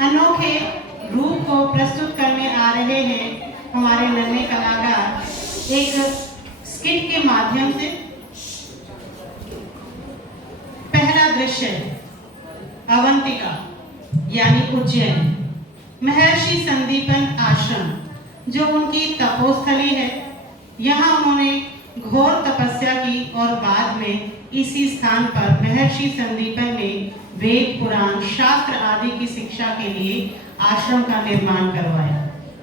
अनोखे रूप को प्रस्तुत करने आ रहे हैं हमारे नन्हे कलाकार एक स्किट के माध्यम से। पहला दृश्य अवंतिका यानी उज्जैन, महर्षि संदीपन आश्रम जो उनकी तपोस्थली है। यहाँ उन्होंने घोर तपस्या की और बाद में इसी स्थान पर महर्षि संदीपन ने वेद पुराण शास्त्र आदि की शिक्षा के लिए आश्रम का निर्माण करवाया।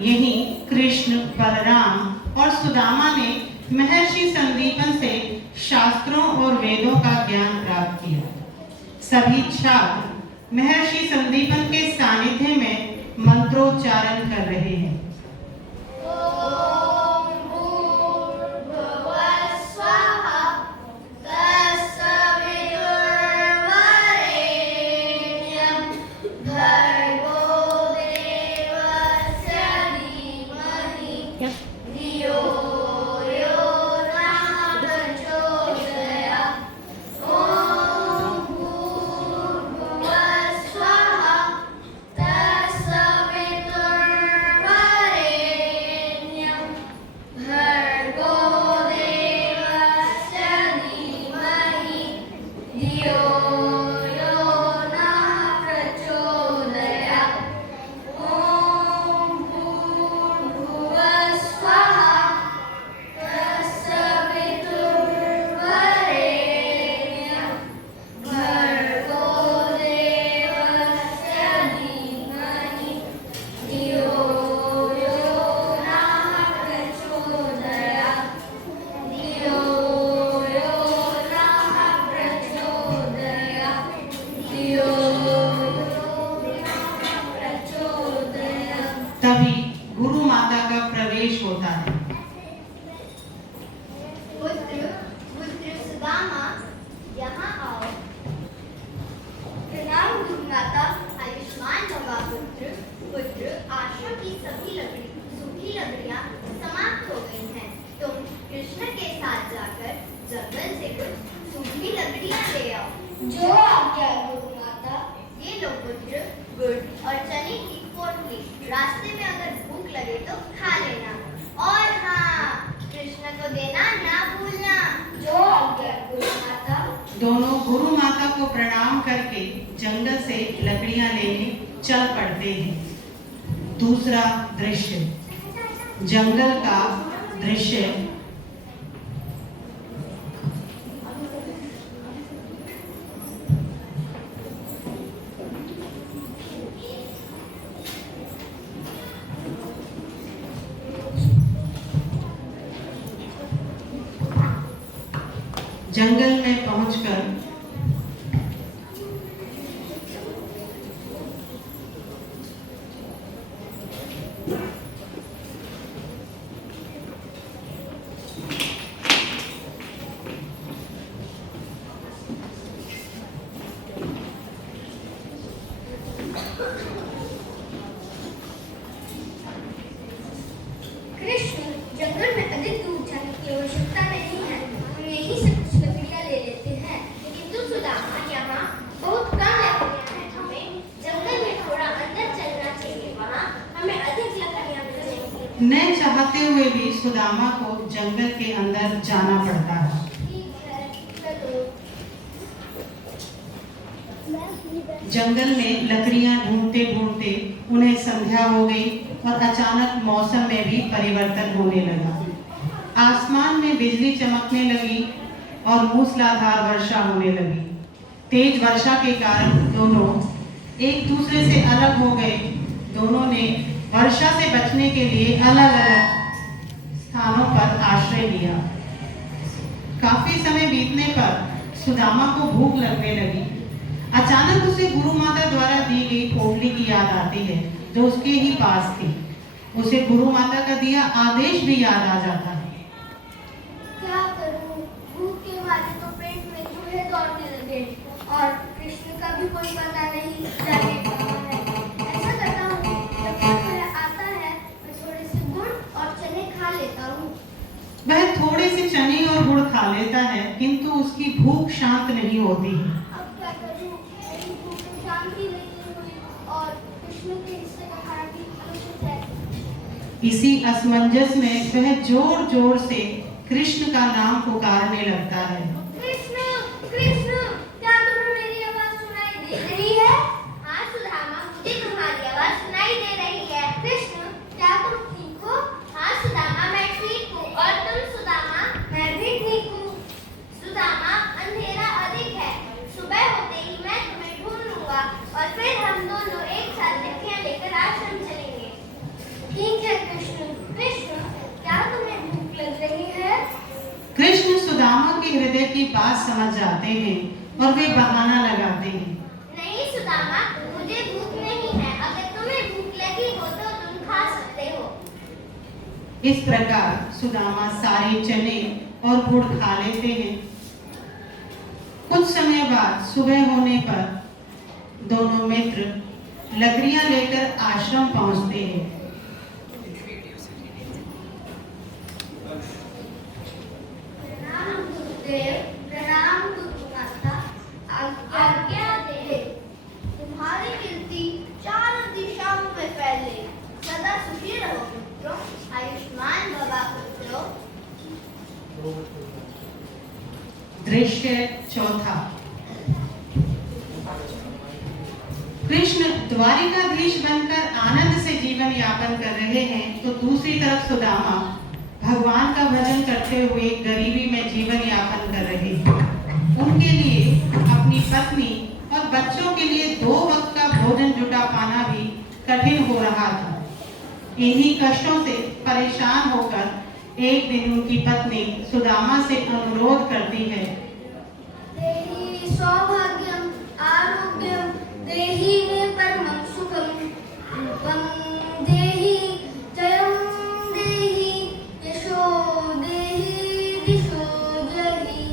यहीं कृष्ण, बलराम और सुदामा ने महर्षि संदीपन से शास्त्रों और वेदों का ज्ञान प्राप्त किया। सभी छात्र महर्षि संदीपन के सानिध्य में मंत्रोच्चारण कर रहे हैं। तभी गुरु माता का प्रवेश होता है। पुत्र सुदामा, यहाँ आओ। प्रणाम गुरु माता। आयुष्मान भवा पुत्र। पुत्र, आश्रम की सभी सूखी लकड़ियाँ समाप्त हो गई हैं। तुम कृष्ण के साथ जाकर जंगल से कुछ सूखी लकड़ियाँ ले आओ। जो आज्ञा गुरु माता। ये लो पुत्र, गुड़ और चने की पोटली। रास्ते में अगर भूख लगे तो खा लेना, और हाँ, कृष्ण को देना ना भूलना। जो आज्ञा गुरु माता। दोनों गुरु माता को प्रणाम करके जंगल से लकड़ियां लेने चल पड़ते हैं। दूसरा दृश्य जंगल का दृश्य। जंगल में पहुंचकर कृष्ण, जंगल में अधिक दूर जाने की आवश्यकता नहीं है। हम यहीं से कुछ लकड़ियाँ ले लेते हैं। किंतु सुदामा, यहाँ बहुत कम लकड़ियाँ हैं। हमें जंगल में थोड़ा अंदर चलना चाहिए, वहाँ हमें अधिक लकड़ियाँ मिलेंगी। न चाहते हुए भी सुदामा को जंगल के अंदर जाना पड़ता है। ठीक है, चलो। जंगल में लकड़ियां ढूंढते ढूंढते उन्हें संध्या हो गई और अचानक मौसम में भी परिवर्तन होने लगा। आसमान में बिजली चमकने लगी और मूसलाधार वर्षा होने लगी। तेज वर्षा के कारण दोनों एक दूसरे से अलग हो गए। दोनों ने वर्षा से बचने के लिए अलग अलग स्थानों पर आश्रय लिया। काफी समय बीतने पर सुदामा को भूख लगने लगी। अचानक उसे गुरु माता द्वारा दी गई पोटली की याद आती है जो उसके ही पास थी। उसे गुरु माता का दिया आदेश भी याद आ जाता है। क्या करूं? भूख के मारे तो पेट में चूहे दौड़ने लगे और कृष्ण का भी कोई पता नहीं जाने कहाँ है। ऐसा करता हूँ, जब वह आता है मैं थोड़े से गुड़ और चने खा लेता हूँ। वह थोड़े से चने और गुड़ खा लेता है, किंतु उसकी भूख शांत नहीं होती है। अब क्या करूं? मेरी भूख शांति नहीं हुई और कृष्ण इसी असमंजस में वह जोर जोर से कृष्ण का नाम पुकारने लगता है। कृष्ण कृष्ण, क्या तुम्हें मेरी आवाज सुनाई दे रही है? हाँ सुदामा, मुझे तुम्हारी आवाज सुनाई दे रही है। कृष्ण, क्या तुम ठीक हो? हाँ सुदामा, मैं ठीक हूँ। और तुम सुदामा? मैं भी ठीक हूँ। सुदामा, अंधेरा अधिक है। सुबह होते ही मैं तुम्हें ढूंढ लूंगा और फिर हम दोनों एक साथ लकड़ियां लेकर आश्रम चलेंगे। ठीक है कृष्ण। कृष्ण, क्या तुम्हें भूख लग रही है? कृष्ण सुदामा के हृदय की बात समझ जाते हैं और वे बहाना लगाते हैं। नहीं सुदामा, मुझे भूख नहीं है। अगर तुम्हें भूख लगी हो तो तुम खा सकते हो। इस प्रकार सुदामा सारे चने और गुड़ खा लेते हैं। कुछ समय बाद सुबह होने पर दोनों मित्र लकड़ियां लेकर आश्रम पहुंचते हैं। प्रणाम गुरुदेव, प्रणाम गुरुमाता, आज्ञा दे। तुम्हारी कीर्ति चारों दिशाओं में फैले। सदा सुखी रहो पुत्रों, आयुष्मान भवा पुत्रों। दृश्य चौथा। कृष्ण द्वारिकाधीश बनकर आनंद से जीवन यापन कर रहे हैं तो दूसरी तरफ सुदामा भगवान का भजन करते हुए गरीबी में जीवन यापन कर रहे हैं। उनके लिए अपनी पत्नी और बच्चों के लिए 2 वक्त का भोजन जुटा पाना भी कठिन हो रहा था। इन्हीं कष्टों से परेशान होकर एक दिन उनकी पत्नी सुदामा से अनुरोध करती है। देहि सौभाग्यम आरोग्यम देहि मे परमं सुखम रूपम देहि जयं देहि यशो देहि दिशो जहि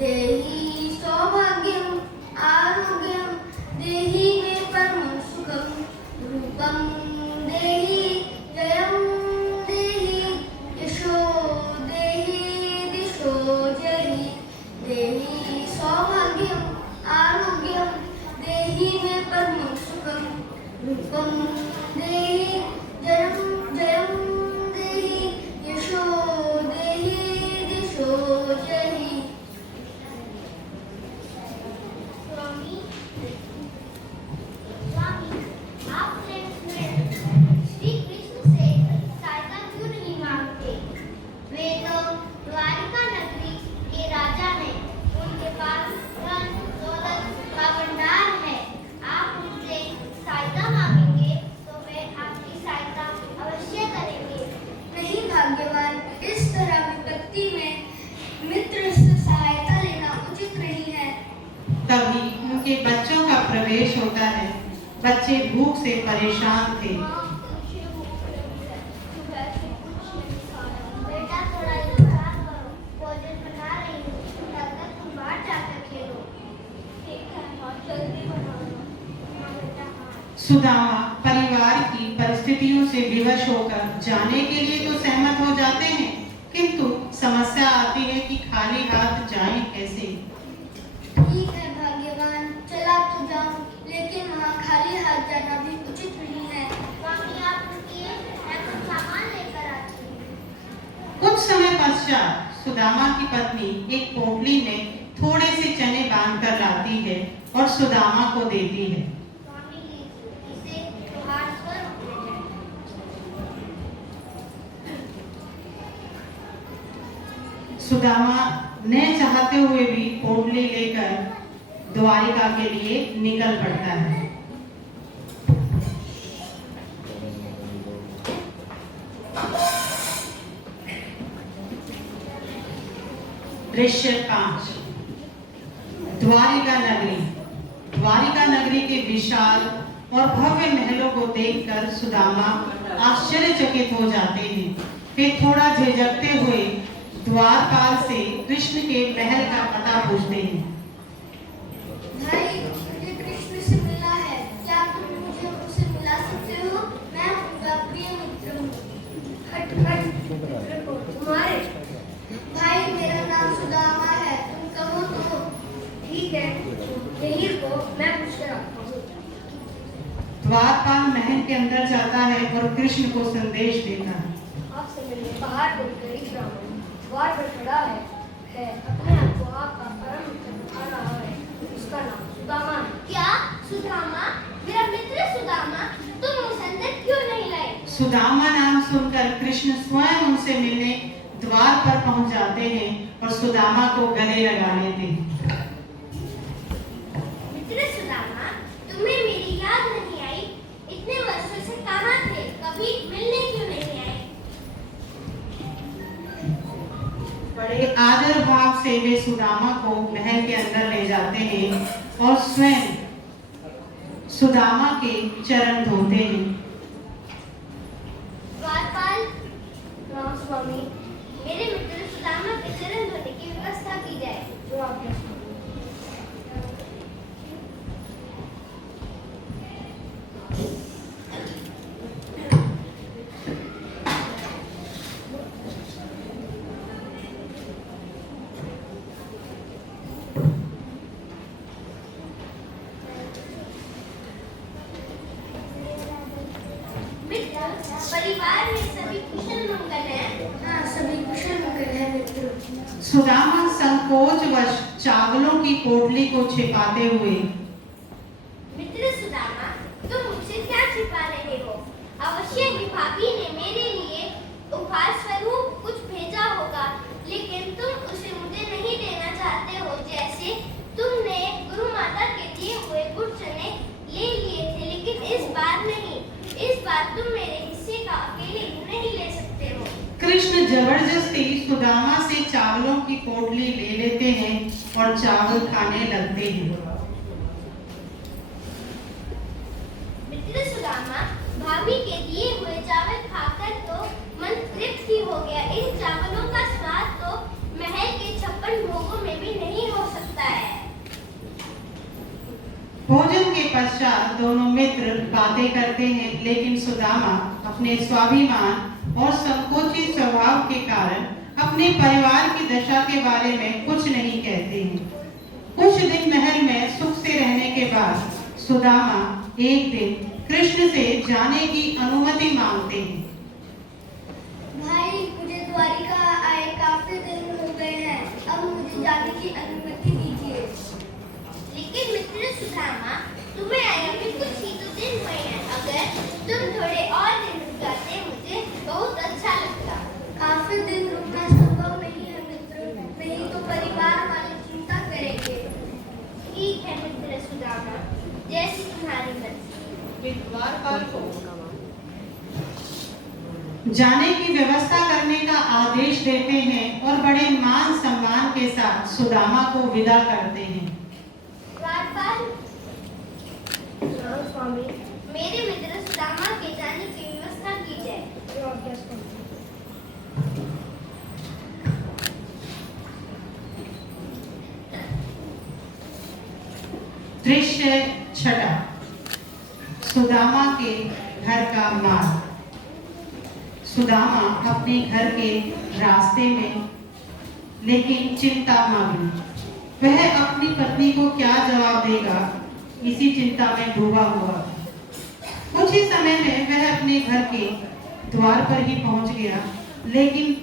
देहि सौभाग्यम आरोग्यम देहि मे परमं सुखम रूपम देहि जयं देहि यशो देहि दिशो जहि देहि सौभाग्यम आरोग्यम देहि मे परमं सुखम रूपम देहि जयं जयं देहि यशो देहि दिशो जहि। स्वामी, आपने श्री कृष्ण से सहायता क्यों नहीं मांगते? वे तो द्वारिका नगरी के राजा हैं। उनके पास धन दौलत का भंडार है। आप उनसे सहायता मांगेंगे तो वे आपकी सहायता अवश्य करेंगे। नहीं भाग्यवान, इस तरह विपत्ति में मित्र से सहायता लेना उचित नहीं है। तभी उनके बच्चों का प्रवेश होता है। बच्चे भूख से परेशान थे। मुझे भूख लगी है। सुबह से कुछ नहीं खाया। बेटा थोड़ा इंतजार करो, भोजन बना रही हूँ। तब तक तुम बाहर जाकर खेलो। ठीक है माँ, जल्दी बना लो। हाँ बेटा हाँ। सुदामा परिवार की परिस्थितियों से विवश होकर जाने के लिए तो सहमत हो जाते हैं, किंतु समस्या आती है कि खाली हाथ जाएं कैसे। ठीक है भाग्यवान, चला तो जाऊं, लेकिन वहाँ खाली हाथ जाना भी उचित नहीं है। स्वामी आप रुकिए, मैं कुछ सामान लेकर आती हूँ। कुछ समय पश्चात सुदामा की पत्नी एक पोटली में थोड़े से चने बांधकर लाती है और सुदामा को देती है। स्वामी लीजिए, इसे त्योहार पर रखते हैं। सुदामा न चाहते हुए भी पोटली लेकर द्वारिका के लिए निकल पड़ता है। दृश्य 5। द्वारिका नगरी। द्वारिका नगरी के विशाल और भव्य महलों को देखकर सुदामा आश्चर्यचकित हो जाते हैं। फिर थोड़ा झिझकते हुए द्वारपाल से कृष्ण के महल का पता पूछते हैं। भाई, मुझे कृष्ण से मिला है, क्या तुम मुझे उनसे मिला सकते हो? मैं उनका प्रिय मित्र हूँ। हट हट, मित्र को तुम्हारे। भाई, मेरा नाम सुदामा है, तुम कहो तो। ठीक है, यही को मैं पूछ कर आता हूँ। द्वारपाल महल के अंदर जाता है और कृष्ण को संदेश देता है। आपसे मिलने बाहर कोई गरीब ब्राह्मण द्वार पर खड़ा है अपने आप को आपका परम मित्र बता रहा है। उसका नाम सुदामा है। क्या सुदामा? मेरा मित्र सुदामा? तुम उस अंदर क्यों नहीं लाए? सुदामा नाम सुनकर कृष्ण स्वयं उनसे मिलने द्वार पर पहुंच जाते हैं और सुदामा को गले लगा लेते हैं। मित्र सुदामा, तुम्हें मेरी याद नहीं आई? इतने वर्षों से कहाँ थे? कभी मिलने क्यों नहीं आए? बड़े आदर भाव से वे सुदामा को महल के अंदर ले जाते हैं और स्वयं सुदामा के चरण धोते हैं। द्वारपाल, राम स्वामी, मेरे मित्र सुदामा के चरण धोने की व्यवस्था की जाए। जो आज्ञा स्वामी। मित्र, परिवार में सभी कुशल मंगल हैं? हाँ, सभी कुशल मंगल है मित्र। सुदामा संकोचवश चावलों की पोटली को छिपाते हुए, मित्र सुदामा, तुम मुझसे क्या छिपा रहे हो? अवश्य ही भाभी ने मेरे लिए उपहार स्वरूप कुछ भेजा होगा, लेकिन तुम उसे मुझे नहीं देना चाहते हो। जैसे तुमने गुरु माता के दिए हुए गुड़ चने ले लिए थे, लेकिन इस बार नहीं। इस बार तुम मेरे हिस्से का अकेले नहीं ले सकते हो। कृष्ण जबरदस्ती सुदामा से चावलों की पोटली ले लेते हैं और चावल खाने लगते हैं। मित्र सुदामा, भाभी के दिए हुए चावल खाकर तो मन तृप्त ही हो गया। इन चावलों का स्वाद तो महल के 56 भोगों में भी नहीं हो सकता है। भोजन के पश्चात दोनों मित्र बातें करते हैं, लेकिन सुदामा अपने स्वाभिमान और संकोची स्वभाव के कारण अपने परिवार की दशा के बारे में कुछ नहीं कहते हैं। कुछ दिन महल में सुख से रहने के बाद सुदामा एक दिन कृष्ण से जाने की अनुमति मांगते हैं। भाई, मुझे द्वारिका आए काफी दिन हो गए हैं। अब मुझे जाने की अनुमति दीजिए। लेकिन मित्र सुदामा, तुम्हें आए अभी कुछ ही तो दिन हुए हैं। अगर तुम थोड़े और दिन रुक जाते, मुझे बहुत अच्छा लगता। काफी दिन रुकना संभव नहीं है मित्र, नहीं तो परिवार वाले चिंता करेंगे। ठीक है मित्र सुदामा, जैसी तुम्हारी मर्जी। द्वारपाल को जाने की व्यवस्था करने का आदेश देते हैं और बड़े मान सम्मान के साथ सुदामा को विदा करते हैं। द्वारपाल, राम स्वामी, मेरे मित्र सुदामा के जाने की व्यवस्था की जाए। जो आज्ञा स्वामी। दृश्य छठा, सुदामा के घर का मार्ग। सुदामा अपने घर के रास्ते में लेकिन चिंता मग्न। वह अपनी पत्नी को क्या जवाब देगा, इसी चिंता में डूबा हुआ था। कुछ ही समय में वह अपने घर के द्वार पर ही पहुंच गया, लेकिन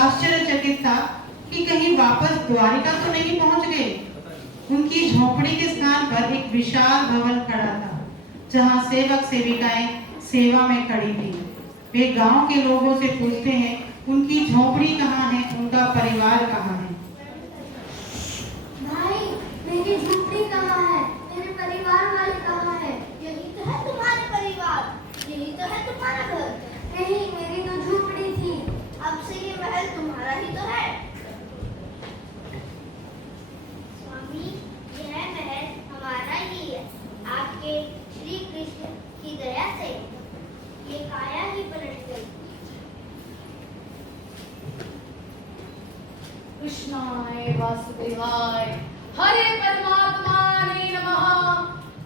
आश्चर्यचकित था कि कहीं वापस द्वारिका तो नहीं पहुंच गए। उनकी झोपड़ी के स्थान पर एक विशाल भवन खड़ा था, जहां सेवक सेविकाएं सेवा में खड़ी थी। वे गांव के लोगों से पूछते हैं, उनकी झोपड़ी कहाँ है, उनका परिवार कहाँ है। भाई, मेरी झोपड़ी कहाँ है? मेरे परिवार वाले कहाँ है? यही तो है तुम्हारा परिवार, यही तो है तुम्हारा घर। नहीं, मेरी तो झोपड़ी थी। अब से ये महल तुम्हारा ही तो है। स्वामी, यह महल हमारा ही है। आपके श्री कृष्ण की दया से ये काया ही पलट गई। कृष्णाय वासुदेवाय हरे परमात्माने नमः।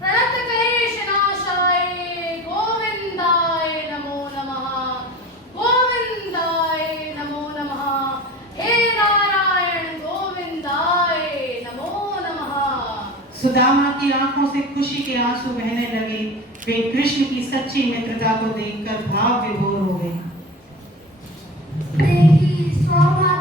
प्रणत क्लेशनाशाय गोविंदाय नमो नमः। गोविंदाय नमो नमः। हे नारायण गोविंदाय नमो नमः। सुदामा की आंखों से खुशी के आंसू बहने लगे। वे कृष्ण की सच्ची मित्रता को देखकर भाव विभोर हो गए। देही स्वभाव